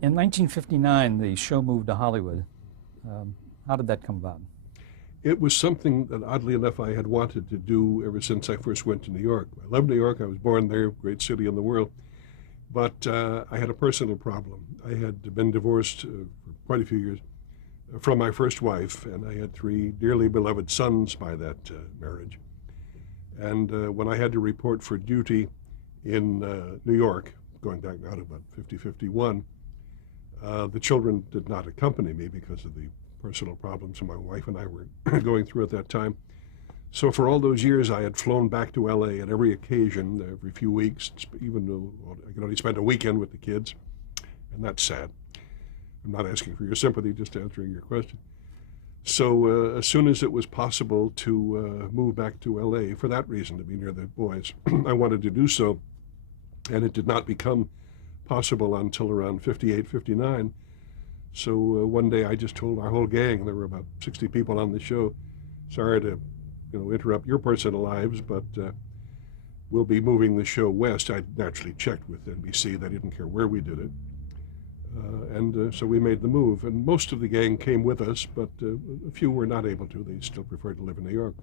In 1959, the show moved to Hollywood. How did that come about? It was something that, oddly enough, I had wanted to do ever since I first went to New York. I love New York. I was born there, great city in the world. But I had a personal problem. I had been divorced for quite a few years from my first wife, and I had three dearly beloved sons by that marriage. And when I had to report for duty in New York, going back now to about 51, the children did not accompany me because of the personal problems my wife and I were going through at that time. So for all those years, I had flown back to LA at every occasion, every few weeks, even though I could only spend a weekend with the kids, and that's sad. I'm not asking for your sympathy, just answering your question. So as soon as it was possible to move back to LA, for that reason, to be near the boys, I wanted to do so, and it did not become possible until around 58, 59. So one day I just told our whole gang, there were about 60 people on the show, sorry to interrupt your personal lives, but we'll be moving the show west. I naturally checked with NBC. They didn't care where we did it. And so we made the move. And most of the gang came with us, but a few were not able to. They still preferred to live in New York.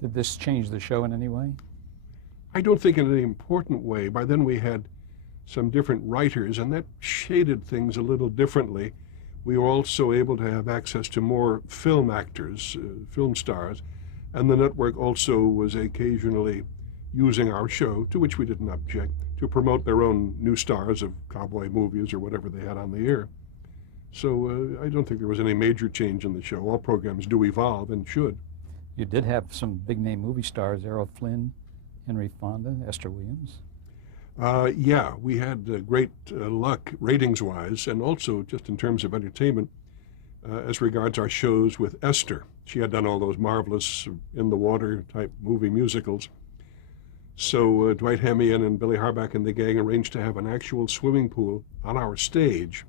Did this change the show in any way? I don't think in any important way. By then we had some different writers, and that shaded things a little differently. We were also able to have access to more film actors, film stars, and the network also was occasionally using our show, to which we didn't object, to promote their own new stars of cowboy movies or whatever they had on the air. So I don't think there was any major change in the show. All programs do evolve and should. You did have some big-name movie stars, Errol Flynn, Henry Fonda, Esther Williams. Yeah, we had great luck ratings-wise, and also just in terms of entertainment, as regards our shows with Esther. She had done all those marvelous in-the-water type movie musicals. So Dwight Hemian and Billy Harback and the gang arranged to have an actual swimming pool on our stage.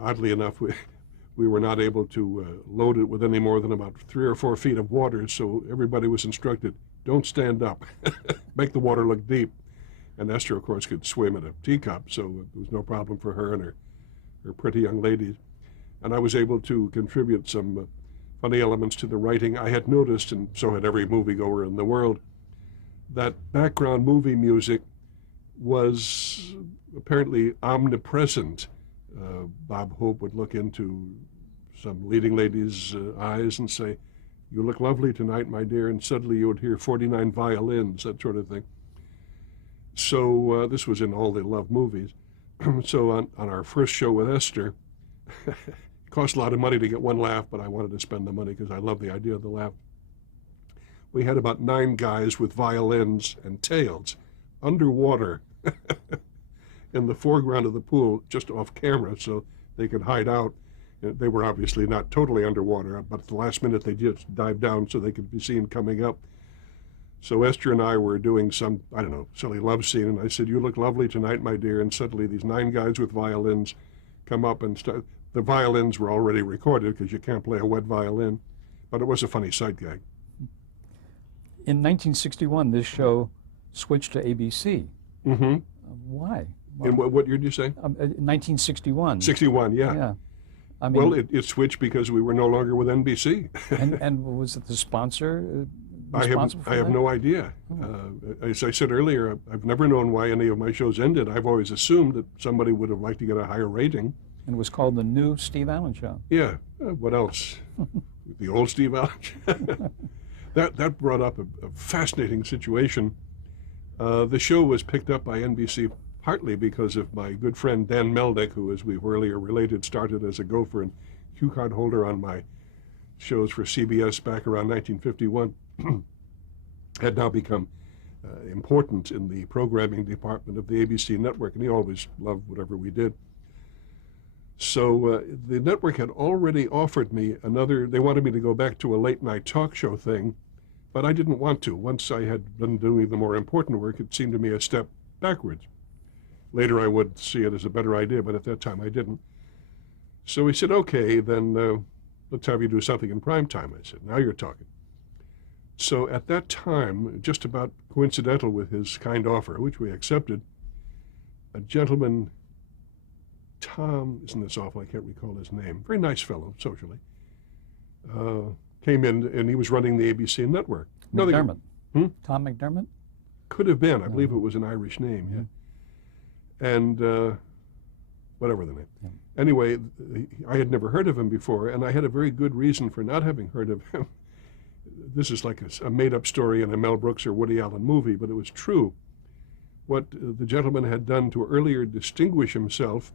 Oddly enough, we were not able to load it with any more than about 3 or 4 feet of water, so everybody was instructed, don't stand up, make the water look deep. And Esther, of course, could swim in a teacup, so there was no problem for her and her pretty young ladies. And I was able to contribute some funny elements to the writing. I had noticed, and so had every moviegoer in the world, that background movie music was apparently omnipresent. Bob Hope would look into some leading lady's eyes and say, you look lovely tonight, my dear, and suddenly you would hear 49 violins, that sort of thing. So this was in all the Love movies. So on our first show with Esther, it cost a lot of money to get one laugh, but I wanted to spend the money because I love the idea of the laugh. We had about 9 guys with violins and tails underwater in the foreground of the pool, just off camera, so they could hide out. They were obviously not totally underwater, but at the last minute they just dived down so they could be seen coming up. So Esther and I were doing some, I don't know, silly love scene, and I said, you look lovely tonight, my dear, and suddenly these 9 guys with violins come up and start. The violins were already recorded because you can't play a wet violin, but it was a funny sight gag. In 1961, this show switched to ABC. Mm-hmm. Why? In what year did you say? 1961. 61, yeah. Yeah. I mean, well, it switched because we were no longer with NBC. and was it the sponsor? I have no idea. As I said earlier, I've never known why any of my shows ended. I've always assumed that somebody would have liked to get a higher rating. And it was called The New Steve Allen Show. Yeah. What else? The old Steve Allen Show. That brought up a fascinating situation. The show was picked up by NBC partly because of my good friend Dan Melnick, who, as we were earlier related, started as a gopher and cue card holder on my shows for CBS back around 1951, had now become important in the programming department of the ABC network, and he always loved whatever we did. So the network had already offered me they wanted me to go back to a late night talk show thing, but I didn't want to. Once I had been doing the more important work, it seemed to me a step backwards. Later I would see it as a better idea, but at that time I didn't. So he said, okay, then let's have you do something in prime time. I said, now you're talking. So at that time, just about coincidental with his kind offer, which we accepted, a gentleman, Tom, isn't this awful? I can't recall his name. Very nice fellow, socially. Came in, and he was running the ABC network. No, McDermott. Hmm? Tom McDermott? Could have been. I believe it was an Irish name. Yeah. And whatever the name. Yeah. Anyway, I had never heard of him before, and I had a very good reason for not having heard of him. This is like a made-up story in a Mel Brooks or Woody Allen movie, but it was true. What the gentleman had done to earlier distinguish himself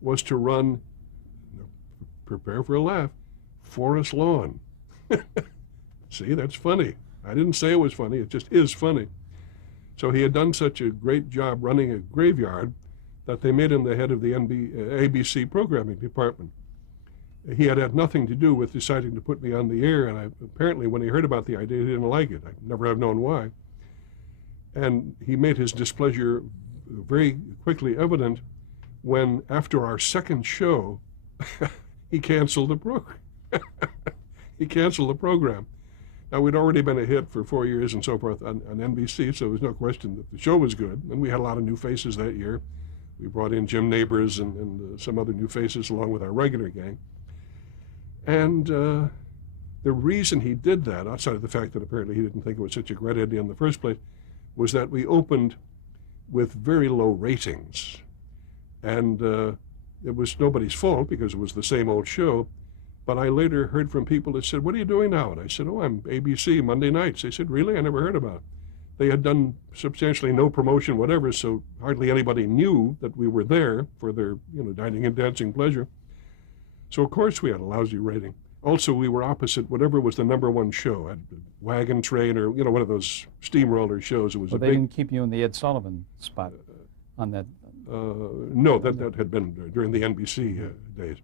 was to run, prepare for a laugh, Forest Lawn. See, that's funny. I didn't say it was funny, it just is funny. So he had done such a great job running a graveyard that they made him the head of the ABC programming department. He had nothing to do with deciding to put me on the air, and apparently when he heard about the idea, he didn't like it. I never have known why. And he made his displeasure very quickly evident when, after our second show, he canceled the program. He canceled the program. Now, we'd already been a hit for 4 years and so forth on NBC, so there was no question that the show was good. And we had a lot of new faces that year. We brought in Jim Nabors and some other new faces along with our regular gang. And the reason he did that, outside of the fact that apparently he didn't think it was such a great idea in the first place, was that we opened with very low ratings. And it was nobody's fault because it was the same old show. But I later heard from people that said, "What are you doing now?" And I said, "Oh, I'm ABC Monday nights." They said, "Really? I never heard about it." They had done substantially no promotion, whatever, so hardly anybody knew that we were there for their, dining and dancing pleasure. So of course we had a lousy rating. Also, we were opposite whatever was the #1 show, at Wagon Train or one of those steamroller shows. It was Well, they didn't keep you in the Ed Sullivan spot on that. No, that had been during the NBC days.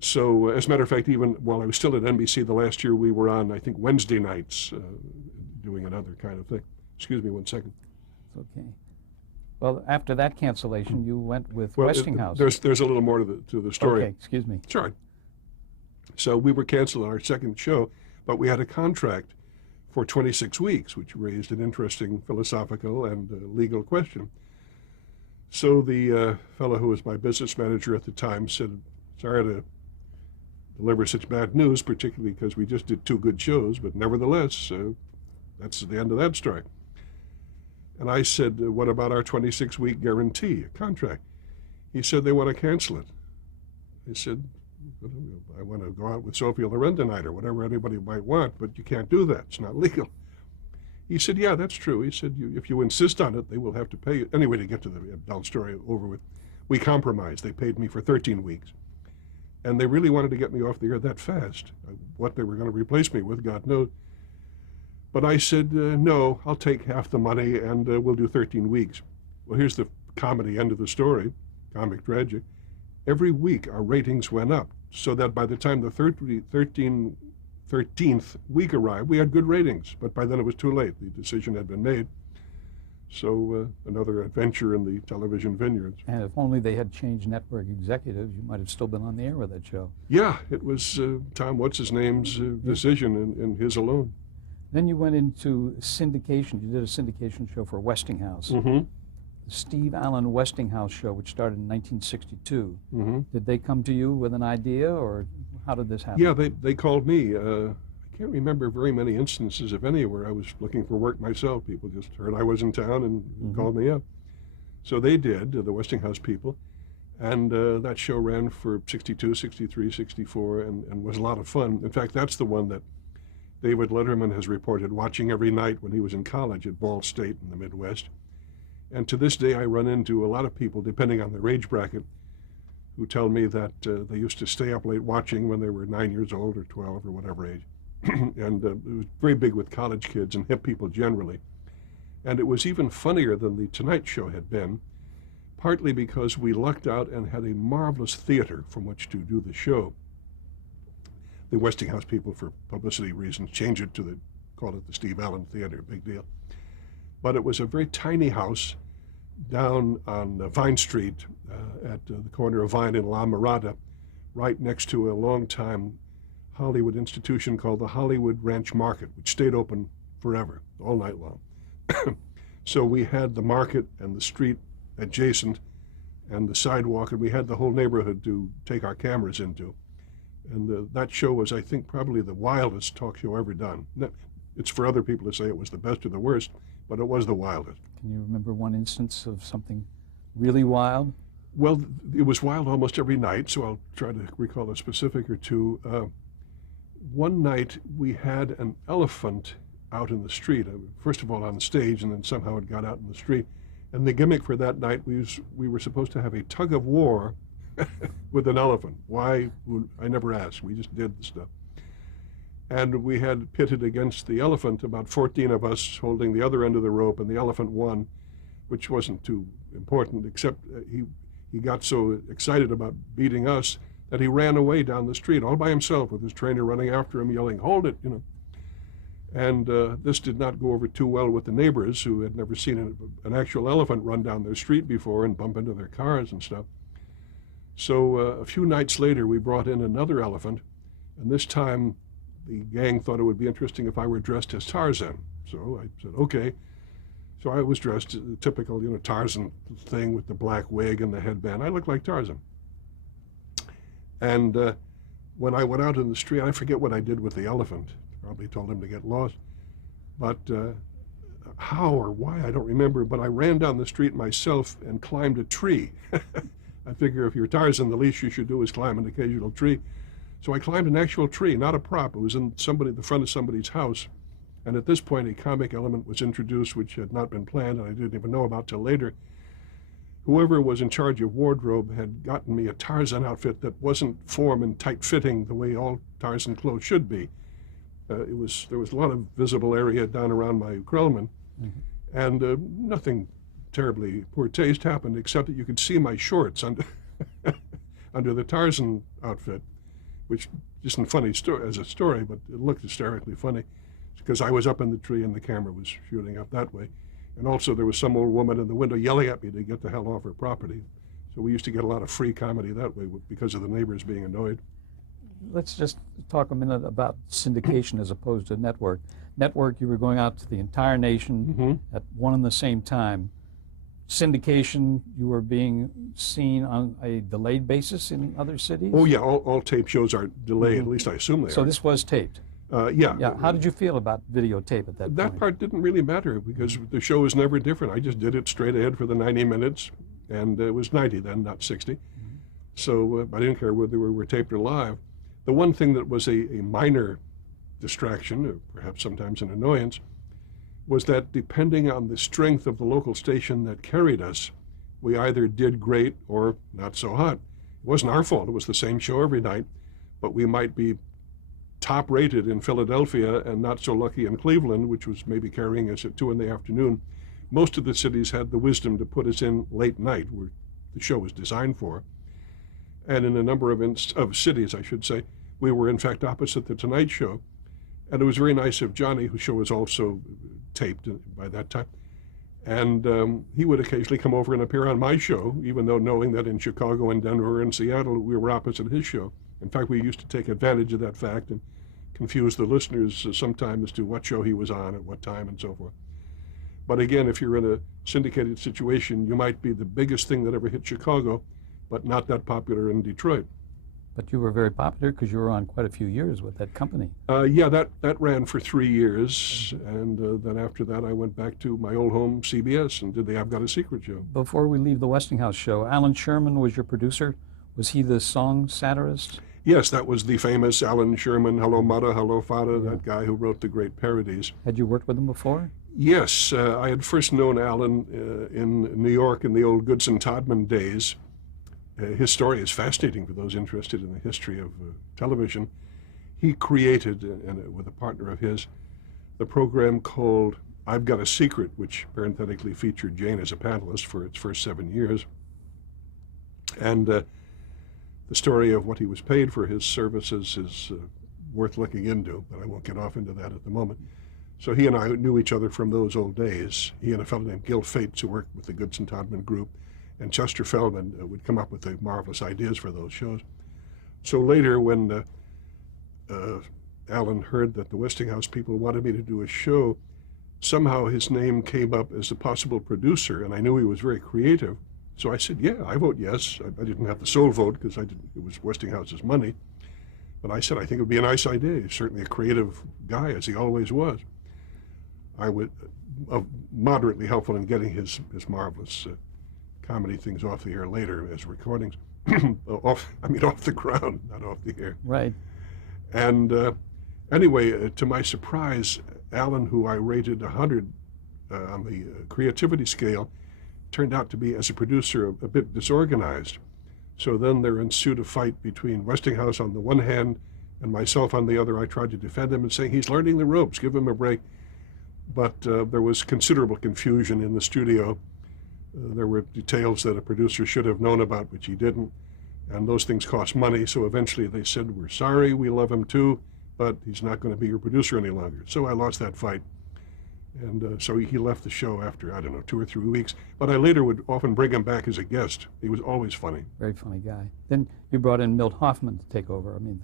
So, as a matter of fact, even while I was still at NBC the last year, we were on, I think, Wednesday nights doing another kind of thing. Excuse me one second. It's okay. Well, after that cancellation, you went with Westinghouse. There's a little more to the story. Okay, excuse me. Sure. So we were canceled on our second show, but we had a contract for 26 weeks, which raised an interesting philosophical and legal question. So the fellow who was my business manager at the time said, "Sorry to deliver such bad news, particularly because we just did 2 good shows, but nevertheless, that's the end of that story." And I said, "What about our 26-week guarantee, a contract?" He said, "They want to cancel it." I said, "I want to go out with Sophia Loren tonight or whatever anybody might want, but you can't do that. It's not legal." He said, "Yeah, that's true." He said, "If you insist on it, they will have to pay you." Anyway, to get to the adult story over with, we compromised. They paid me for 13 weeks. And they really wanted to get me off the air that fast. What they were going to replace me with, God knows. But I said, "No, I'll take half the money and we'll do 13 weeks. Well, here's the comedy end of the story, comic tragic. Every week our ratings went up, so that by the time the 13th week arrived, we had good ratings. But by then it was too late. The decision had been made. So another adventure in the television vineyards. And if only they had changed network executives, you might have still been on the air with that show. Yeah, it was Tom What's-His-Name's decision and his alone. Then you went into syndication. You did a syndication show for Westinghouse. Mm-hmm. The Steve Allen Westinghouse show, which started in 1962. Mm-hmm. Did they come to you with an idea, or how did this happen? Yeah, they called me. I can't remember very many instances, if any, where I was looking for work myself. People just heard I was in town and called me up. So they did, the Westinghouse people. And that show ran for 62, 63, 64, and was a lot of fun. In fact, that's the one that David Letterman has reported watching every night when he was in college at Ball State in the Midwest. And to this day, I run into a lot of people, depending on their age bracket, who tell me that they used to stay up late watching when they were 9 years old or 12 or whatever age. And it was very big with college kids and hip people generally. And it was even funnier than the Tonight Show had been, partly because we lucked out and had a marvelous theater from which to do the show. The Westinghouse people, for publicity reasons, changed it to called it the Steve Allen Theater, big deal. But it was a very tiny house down on Vine Street at the corner of Vine and La Mirada, right next to a long-time Hollywood institution called the Hollywood Ranch Market, which stayed open forever, all night long. So we had the market and the street adjacent, and the sidewalk, and we had the whole neighborhood to take our cameras into. And that show was, I think, probably the wildest talk show ever done. It's for other people to say it was the best or the worst, but it was the wildest. Can you remember one instance of something really wild? Well, it was wild almost every night, so I'll try to recall a specific or two. One night we had an elephant out in the street, first of all on the stage, and then somehow it got out in the street. And the gimmick for that night, we were supposed to have a tug of war with an elephant. Why? I never asked. We just did the stuff. And we had pitted against the elephant, about 14 of us holding the other end of the rope, and the elephant won, which wasn't too important, except he got so excited about beating us that he ran away down the street all by himself with his trainer running after him, yelling, "Hold it," you know. And this did not go over too well with the neighbors, who had never seen an actual elephant run down their street before and bump into their cars and stuff. So a few nights later, we brought in another elephant, and this time the gang thought it would be interesting if I were dressed as Tarzan. So I said, okay. So I was dressed the typical, you know, Tarzan thing with the black wig and the headband. I looked like Tarzan. And when I went out in the street, I forget what I did with the elephant. Probably told him to get lost. But how or why, I don't remember. But I ran down the street myself and climbed a tree. I figure if you're Tarzan, the least you should do is climb an occasional tree. So I climbed an actual tree, not a prop. It was in the front of somebody's house. And at this point, a comic element was introduced, which had not been planned, and I didn't even know about till later. Whoever was in charge of wardrobe had gotten me a Tarzan outfit that wasn't form and tight-fitting the way all Tarzan clothes should be. There was a lot of visible area down around my Krellman, and nothing terribly poor taste happened, except that you could see my shorts under under the Tarzan outfit, which isn't funny as a story, but it looked hysterically funny because I was up in the tree and the camera was shooting up that way. And also there was some old woman in the window yelling at me to get the hell off her property. So we used to get a lot of free comedy that way because of the neighbors being annoyed. Let's just talk a minute about syndication as opposed to network. Network, you were going out to the entire nation at one and the same time. Syndication, you were being seen on a delayed basis in other cities? Oh yeah, all tape shows are delayed, at least I assume they are. So this was taped? Yeah. How did you feel about videotape at that point? That part didn't really matter because the show was never different. I just did it straight ahead for the 90 minutes, and it was 90 then, not 60. So I didn't care whether we were taped or live. The one thing that was a minor distraction, or perhaps sometimes an annoyance, was that depending on the strength of the local station that carried us, we either did great or not so hot. It wasn't our fault. It was the same show every night, but we might be top rated in Philadelphia and not so lucky in Cleveland, which was maybe carrying us at 2 in the afternoon. Most of the cities had the wisdom to put us in late night, where the show was designed for. And in a number of cities, I should say, we were in fact opposite the Tonight Show. And it was very nice of Johnny, whose show was also taped by that time. And he would occasionally come over and appear on my show, even though knowing that in Chicago and Denver and Seattle, we were opposite his show. In fact, we used to take advantage of that fact and confuse the listeners sometimes as to what show he was on at what time and so forth. But again, if you're in a syndicated situation, you might be the biggest thing that ever hit Chicago, but not that popular in Detroit. But you were very popular because you were on quite a few years with that company. Yeah, that ran for 3 years, and then after that I went back to my old home, CBS, and did the I've Got a Secret show. Before we leave the Westinghouse show, Alan Sherman was your producer. Was he the song satirist? Yes, that was the famous Alan Sherman, Hello Mudda, Hello Fada, that guy who wrote the great parodies. Had you worked with him before? Yes, I had first known Alan in New York in the old Goodson Todman days. His story is fascinating for those interested in the history of television. He created, and with a partner of his, the program called I've Got a Secret, which parenthetically featured Jane as a panelist for its first 7 years. And the story of what he was paid for his services is worth looking into, but I won't get off into that at the moment. So he and I knew each other from those old days. He and a fellow named Gil Fates, who worked with the Goodson Todman group, and Chester Feldman would come up with the marvelous ideas for those shows. So later, when Alan heard that the Westinghouse people wanted me to do a show, somehow his name came up as a possible producer, and I knew he was very creative. So I said, yeah, I vote yes. I didn't have the sole vote because it was Westinghouse's money. But I said, I think it would be a nice idea. He's certainly a creative guy, as he always was. I was moderately helpful in getting his marvelous comedy things off the air later as recordings. off the ground, not off the air. Right. And anyway, to my surprise, Alan, who I rated 100 on the creativity scale, turned out to be, as a producer, a bit disorganized. So then there ensued a fight between Westinghouse on the one hand and myself on the other. I tried to defend him and say, he's learning the ropes, give him a break. But there was considerable confusion in the studio. There were details that a producer should have known about, which he didn't. And those things cost money. So eventually they said, we're sorry, we love him too, but he's not going to be your producer any longer. So I lost that fight. And so he left the show after, 2 or 3 weeks. But I later would often bring him back as a guest. He was always funny. Very funny guy. Then you brought in Milt Hoffman to take over. I mean,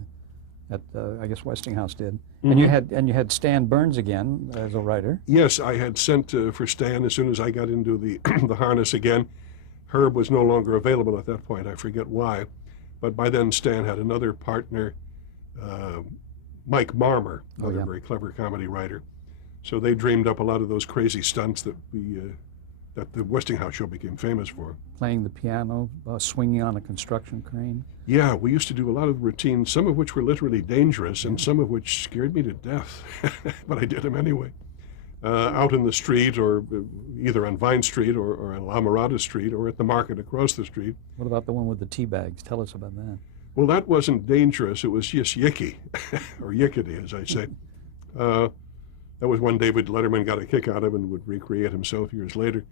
I guess Westinghouse did. Mm-hmm. And you had Stan Burns again as a writer. Yes, I had sent for Stan as soon as I got into the the harness again. Herb was no longer available at that point. I forget why. But by then Stan had another partner, Mike Marmer, another very clever comedy writer. So they dreamed up a lot of those crazy stunts that the Westinghouse show became famous for. Playing the piano, swinging on a construction crane. Yeah, we used to do a lot of routines, some of which were literally dangerous and some of which scared me to death. But I did them anyway. Out in the street, or either on Vine Street or on La Mirada Street or at the market across the street. What about the one with the tea bags? Tell us about that. Well, that wasn't dangerous. It was just yicky, or yickety, as I say. That was one David Letterman got a kick out of and would recreate himself years later.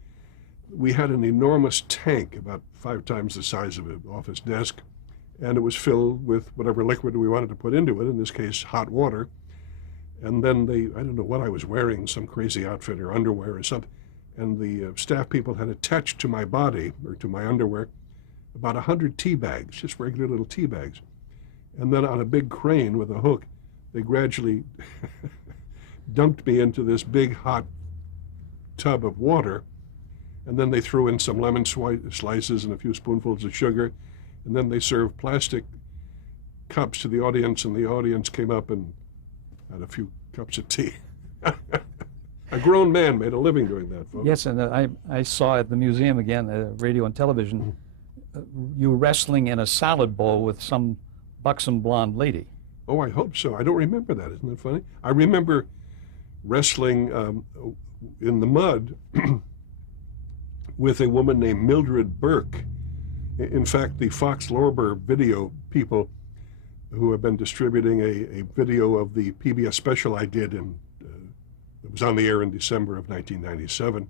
We had an enormous tank, about 5 times the size of an office desk, and it was filled with whatever liquid we wanted to put into it, in this case, hot water. And then I don't know what I was wearing, some crazy outfit or underwear or something, and the staff people had attached to my body, or to my underwear, about 100 tea bags, just regular little tea bags. And then on a big crane with a hook, they gradually dumped me into this big hot tub of water, and then they threw in some lemon slices and a few spoonfuls of sugar, and then they served plastic cups to the audience, and the audience came up and had a few cups of tea. A grown man made a living doing that, folks. Yes, and I saw at the museum again, radio and television, you wrestling in a salad bowl with some buxom blonde lady. Oh, I hope so. I don't remember that. Isn't that funny? I remember wrestling in the mud with a woman named Mildred Burke. In fact, the Fox Lorber video people who have been distributing a video of the PBS special I did it was on the air in December of 1997,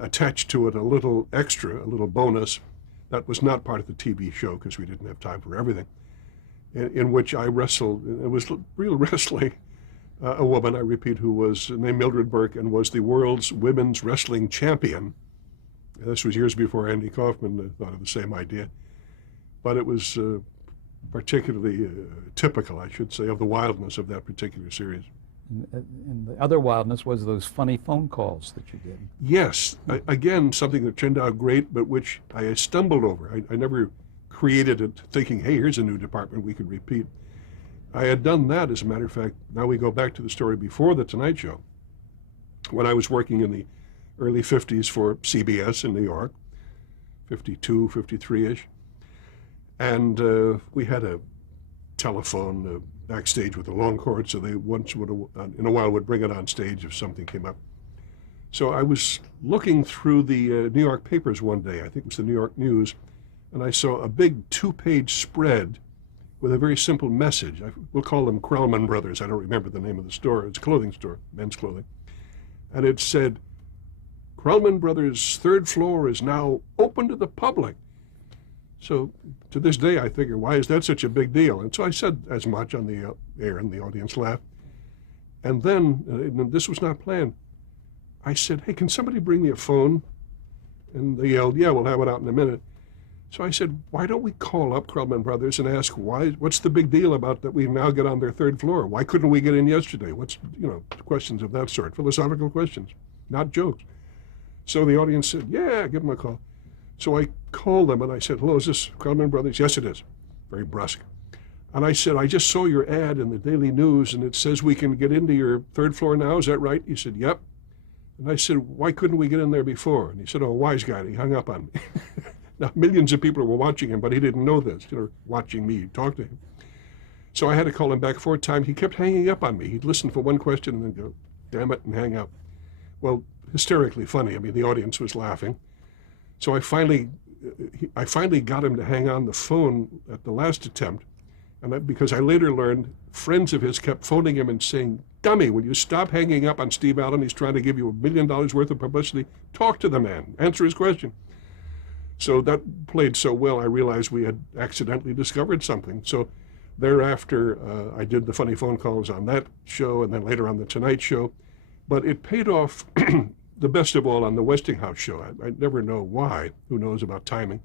attached to it a little extra, a little bonus that was not part of the TV show because we didn't have time for everything, in which I wrestled. It was real wrestling. A woman, I repeat, who was named Mildred Burke and was the world's women's wrestling champion. This was years before Andy Kaufman thought of the same idea. But it was particularly typical, I should say, of the wildness of that particular series. And the other wildness was those funny phone calls that you did. Yes. Again, something that turned out great, but which I stumbled over. I never created it thinking, hey, here's a new department we could repeat. I had done that, as a matter of fact. Now we go back to the story before The Tonight Show. When I was working in the early 50s for CBS in New York, 52, 53-ish, and we had a telephone backstage with a long cord, so they once in a while would bring it on stage if something came up. So I was looking through the New York papers one day, I think it was the New York News, and I saw a big 2-page spread with a very simple message. We'll call them Krellman Brothers. I don't remember the name of the store. It's a clothing store, men's clothing. And it said, Krellman Brothers' 3rd floor is now open to the public. So to this day, I figure, why is that such a big deal? And so I said as much on the air, and the audience laughed. And then, and this was not planned, I said, hey, can somebody bring me a phone? And they yelled, yeah, we'll have it out in a minute. So I said, why don't we call up Krellman Brothers and ask what's the big deal about that we now get on their 3rd floor? Why couldn't we get in yesterday? Questions of that sort, philosophical questions, not jokes. So the audience said, yeah, give them a call. So I called them and I said, hello, is this Feldman Brothers? Yes, it is. Very brusque. And I said, I just saw your ad in the Daily News and it says we can get into your third floor now. Is that right? He said, yep. And I said, why couldn't we get in there before? And he said, oh, wise guy. And he hung up on me. Now, millions of people were watching him, but he didn't know this, watching me talk to him. So I had to call him back 4 times. He kept hanging up on me. He'd listen for one question and then go, damn it, and hang up. Well, hysterically funny. I mean, the audience was laughing. So I finally got him to hang on the phone at the last attempt. And because I later learned friends of his kept phoning him and saying, dummy, will you stop hanging up on Steve Allen? He's trying to give you $1 million worth of publicity. Talk to the man. Answer his question. So that played so well, I realized we had accidentally discovered something. So thereafter, I did the funny phone calls on that show and then later on The Tonight Show. But it paid off the best of all on the Westinghouse show. I never know why. Who knows about timing?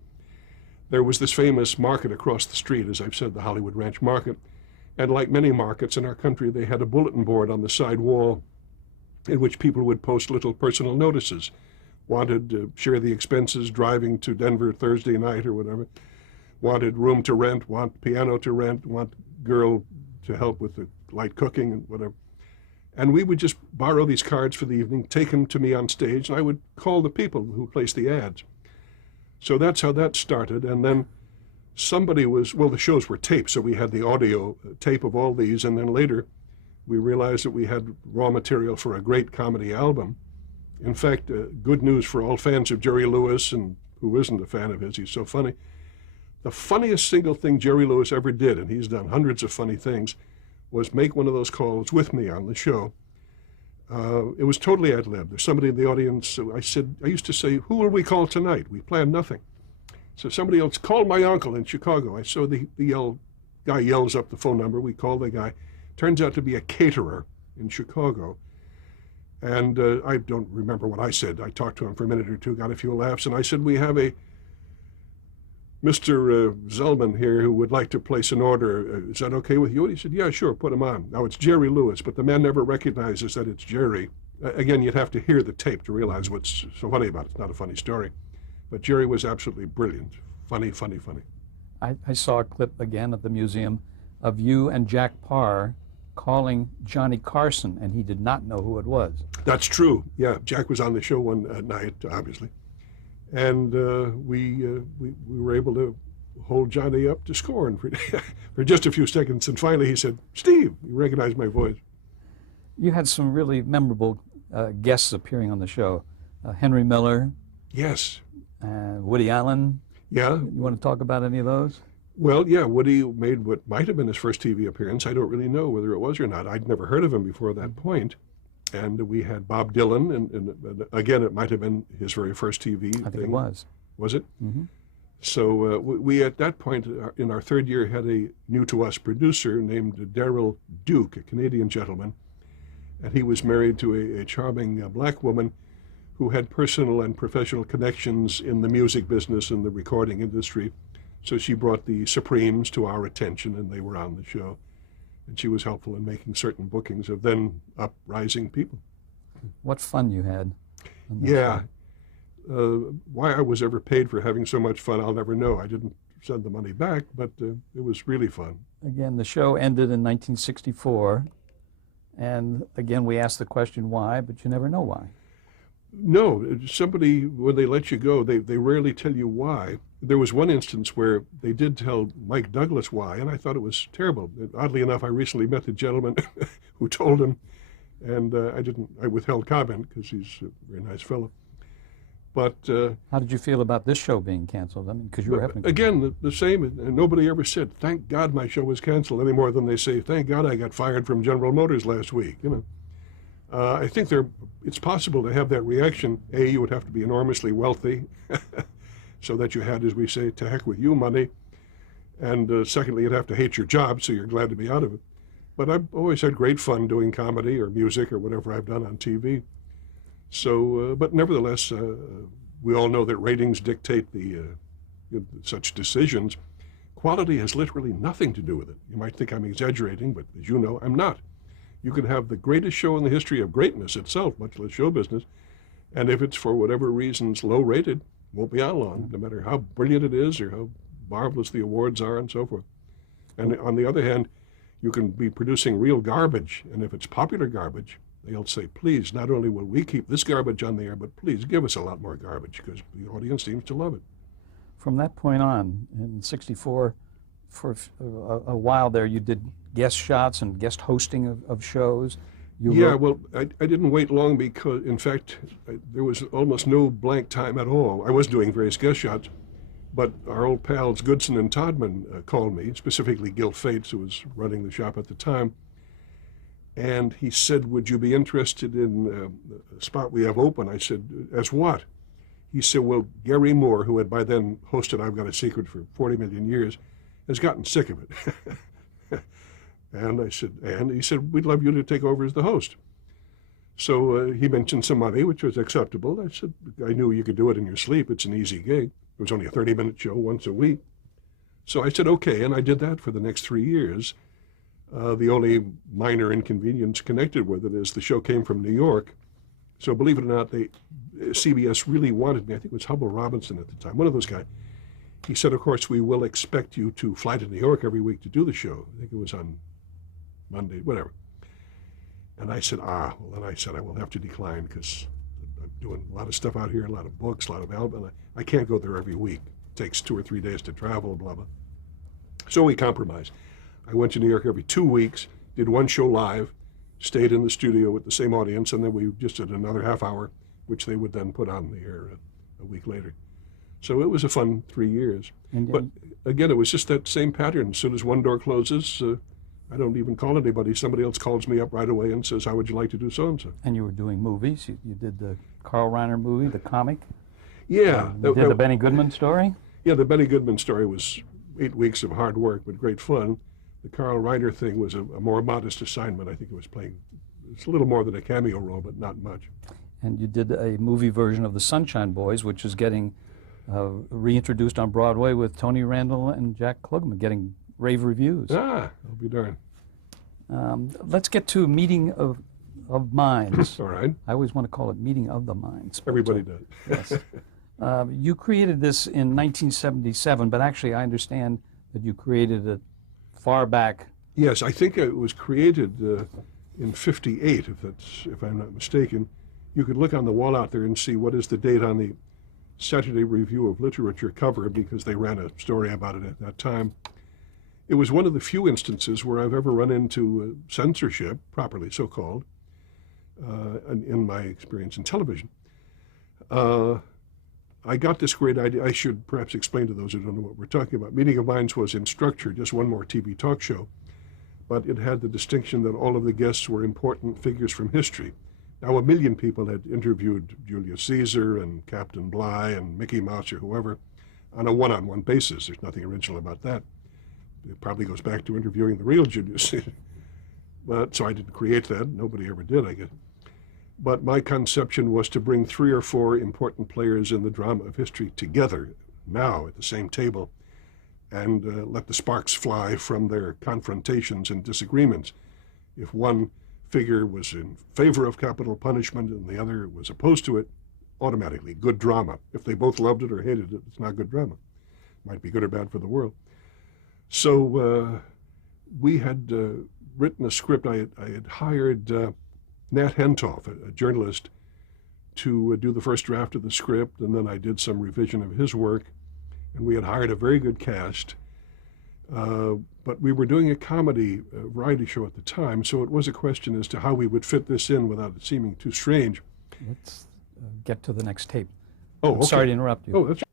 There was this famous market across the street, as I've said, the Hollywood Ranch Market. And like many markets in our country, they had a bulletin board on the side wall in which people would post little personal notices. Wanted to share the expenses driving to Denver Thursday night or whatever. Wanted room to rent, want piano to rent, want girl to help with the light cooking and whatever. And we would just borrow these cards for the evening, take them to me on stage, and I would call the people who placed the ads. So that's how that started. And then somebody the shows were taped, so we had the audio tape of all these. And then later, we realized that we had raw material for a great comedy album. In fact, good news for all fans of Jerry Lewis, and who isn't a fan of his, he's so funny. The funniest single thing Jerry Lewis ever did, and he's done hundreds of funny things, was make one of those calls with me on the show. It was totally ad lib. There's somebody in the audience. I used to say, who will we call tonight? We planned nothing. So somebody else called my uncle in Chicago. So the guy yells up the phone number. We call the guy. Turns out to be a caterer in Chicago. And I don't remember what I said. I talked to him for a minute or two, got a few laughs, and I said, we have a Mr. Zellman here who would like to place an order. Is that okay with you? And he said, yeah, sure, put him on. Now, it's Jerry Lewis, but the man never recognizes that it's Jerry. Again, you'd have to hear the tape to realize what's so funny about it. It's not a funny story. But Jerry was absolutely brilliant. Funny, funny, funny. I saw a clip again at the museum of you and Jack Parr calling Johnny Carson, and he did not know who it was. That's true. Yeah, Jack was on the show one night, obviously. And we were able to hold Johnny up to scorn for just a few seconds. And finally he said, Steve, you recognized my voice. You had some really memorable guests appearing on the show. Henry Miller. Yes. Woody Allen. Yeah. You want to talk about any of those? Well, yeah, Woody made what might have been his first TV appearance. I don't really know whether it was or not. I'd never heard of him before that point. And we had Bob Dylan, and again, it might have been his very first TV thing. I think it was. Was it? Mm-hmm. So we, at that point, in our third year, had a new-to-us producer named Daryl Duke, a Canadian gentleman. And he was married to a charming black woman who had personal and professional connections in the music business and the recording industry. So she brought the Supremes to our attention, and they were on the show. And she was helpful in making certain bookings of then uprising people. What fun you had. Yeah. Why I was ever paid for having so much fun, I'll never know. I didn't send the money back, but it was really fun. Again, the show ended in 1964. And again, we asked the question why, but you never know why. No, somebody, when they let you go, they rarely tell you why. There was one instance where they did tell Mike Douglas why, and I thought it was terrible. Oddly enough, I recently met the gentleman who told him, and I withheld comment because he's a very nice fellow. But how did you feel about this show being canceled? I mean, because you were having again the same, and nobody ever said, "Thank God my show was canceled," any more than they say, "Thank God I got fired from General Motors last week." You know, I think it's possible to have that reaction. A, you would have to be enormously wealthy, so that you had, as we say, to heck with you money, and secondly, you'd have to hate your job, so you're glad to be out of it. But I've always had great fun doing comedy or music or whatever I've done on TV. So, but nevertheless, we all know that ratings dictate such decisions. Quality has literally nothing to do with it. You might think I'm exaggerating, but as you know, I'm not. You could have the greatest show in the history of greatness itself, much less show business, and if it's for whatever reasons low rated, Won't be on long, no matter how brilliant it is or how marvelous the awards are and so forth. And on the other hand, you can be producing real garbage, and if it's popular garbage, they'll say, please, not only will we keep this garbage on the air, but please give us a lot more garbage, because the audience seems to love it. From that point on, in '64, for a while there, you did guest shots and guest hosting of shows. Well, I didn't wait long because, in fact, there was almost no blank time at all. I was doing various guest shots, but our old pals Goodson and Todman called me, specifically Gil Fates, who was running the shop at the time, and he said, would you be interested in a spot we have open? I said, as what? He said, well, Gary Moore, who had by then hosted I've Got a Secret for 40 million years, has gotten sick of it. And I said, and he said, we'd love you to take over as the host. So he mentioned some money, which was acceptable. I said, I knew you could do it in your sleep. It's an easy gig. It was only a 30-minute show once a week. So I said, okay, and I did that for the next 3 years. The only minor inconvenience connected with it is the show came from New York. So believe it or not, CBS really wanted me. I think it was Hubble Robinson at the time, one of those guys. He said, of course, we will expect you to fly to New York every week to do the show. I think it was on Monday, whatever. And I said, well, then I said, I will have to decline because I'm doing a lot of stuff out here, a lot of books, a lot of albums. I can't go there every week. It takes 2 or 3 days to travel, blah, blah. So we compromised. I went to New York every 2 weeks, did one show live, stayed in the studio with the same audience, and then we just did another half hour, which they would then put on the air a week later. So it was a fun 3 years. But again, it was just that same pattern. As soon as one door closes, I don't even call anybody. Somebody else calls me up right away and says, how would you like to do so-and-so? And you were doing movies. You did the Carl Reiner movie, the comic. Yeah. You did the Benny Goodman story. Yeah, the Benny Goodman story was 8 weeks of hard work, but great fun. The Carl Reiner thing was a more modest assignment. I think it's a little more than a cameo role, but not much. And you did a movie version of the Sunshine Boys, which is getting reintroduced on Broadway with Tony Randall and Jack Klugman, getting rave reviews. I'll be darned. Let's get to Meeting of Minds. All right. I always want to call it Meeting of the Minds. Everybody does. Yes. You created this in 1977, but actually I understand that you created it far back. Yes, I think it was created in '58, if I'm not mistaken. You could look on the wall out there and see what is the date on the Saturday Review of Literature cover, because they ran a story about it at that time. It was one of the few instances where I've ever run into censorship, properly so-called, in my experience in television. I got this great idea. I should perhaps explain to those who don't know what we're talking about. Meeting of Minds was in structure just one more TV talk show, but it had the distinction that all of the guests were important figures from history. Now, 1 million people had interviewed Julius Caesar and Captain Bligh and Mickey Mouse or whoever on a one-on-one basis. There's nothing original about that. It probably goes back to interviewing the real Julius Caesar. But so I didn't create that. Nobody ever did, I guess. But my conception was to bring 3 or 4 important players in the drama of history together now at the same table and let the sparks fly from their confrontations and disagreements. If one figure was in favor of capital punishment and the other was opposed to it, automatically good drama. If they both loved it or hated it, it's not good drama. It might be good or bad for the world. So we had written a script. I had hired Nat Hentoff, a journalist, to do the first draft of the script, and then I did some revision of his work, and we had hired a very good cast. But we were doing a comedy variety show at the time, so it was a question as to how we would fit this in without it seeming too strange. Let's get to the next tape. Oh, okay. Sorry to interrupt you. Oh, that's